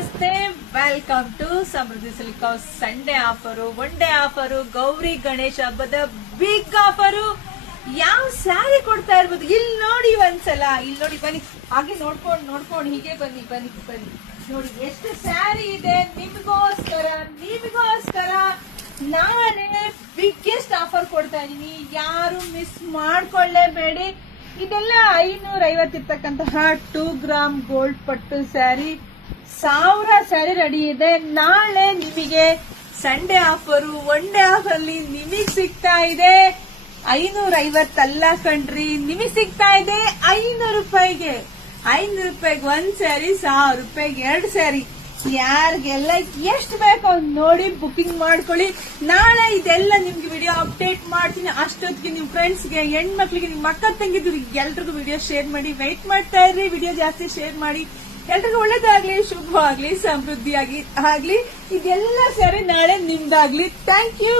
ನಮಸ್ತೆ, welcome to Samruddhi silk house. Sunday offer, one day offer, Gauri Ganesha ಹಬ್ಬದ big offer. ಯಾವ ಸ್ಯಾರಿ ಕೊಡ್ತಾ ಇರ್ಬೋದು ಇಲ್ಲಿ ನೋಡಿ ಒಂದ್ಸಲ. ಇಲ್ಲಿ ನೋಡಿ, ಬನ್ನಿ ಹಾಗೆ ನೋಡ್ಕೊಂಡು ಹೀಗೆ ಬನ್ನಿ ನೋಡಿ ಎಷ್ಟು ಸ್ಯಾರಿ ಇದೆ ನಿಮಗೋಸ್ಕರ ನಾನೇ ಬಿಗ್ಗೆಸ್ಟ್ ಆಫರ್ ಕೊಡ್ತಾ ಇದೀನಿ. ಯಾರು ಮಿಸ್ ಮಾಡ್ಕೊಳ್ಳೇಬೇಡಿ. ಇದೆಲ್ಲ 550 ಇರ್ತಕ್ಕಂತಹ 2 ಗ್ರಾಮ್ ಗೋಲ್ಡ್ ಪಟ್ಟು ಸ್ಯಾರಿ, 1000 ಸ್ಯಾರಿ ರೆಡಿ ಇದೆ. ನಾಳೆ ನಿಮಗೆ Sunday offer, one day offer ಅಲ್ಲಿ ನಿಮಗೆ ಸಿಗ್ತಾ ಇದೆ 550 ಅಲ್ಲ ಕಣ್ರಿ, ನಿಮಗೆ ಸಿಗ್ತಾ ಇದೆ 500 ರೂಪಾಯಿಗೆ. 500 ರೂಪಾಯಿಗೆ ಒಂದ್ ಸ್ಯಾರಿ, 1000 ರೂಪಾಯಿಗೆ 2 ಸ್ಯಾರಿ. ಯಾರಿಗೆಲ್ಲ ಎಷ್ಟು ಬೇಕೋ ನೋಡಿ ಬುಕಿಂಗ್ ಮಾಡ್ಕೊಳ್ಳಿ. ನಾಳೆ ಇದೆಲ್ಲ ನಿಮ್ಗೆ ವಿಡಿಯೋ ಅಪ್ಡೇಟ್ ಮಾಡ್ತೀನಿ. ಅಷ್ಟೊತ್ತಿಗೆ ನಿಮ್ ಫ್ರೆಂಡ್ಸ್ಗೆ, ಹೆಣ್ಮಕ್ಳಿಗೆ, ನಿಮ್ ಅಕ್ಕ ತಂಗಿದ್ರಿಗೆ ಎಲ್ರಿಗೂ ವಿಡಿಯೋ ಶೇರ್ ಮಾಡಿ. ವೆಯ್ಟ್ ಮಾಡ್ತಾ ಇರ್ರಿ, ವಿಡಿಯೋ ಜಾಸ್ತಿ ಶೇರ್ ಮಾಡಿ. ಎಲ್ರಿಗೂ ಒಳ್ಳೇದಾಗ್ಲಿ, ಶುಭವಾಗ್ಲಿ, ಸಮೃದ್ಧಿಯಾಗಿ ಆಗ್ಲಿ. ಇದೆಲ್ಲ ಸರಿ ನಾಳೆ ನಿಮ್ದಾಗ್ಲಿ. Thank you.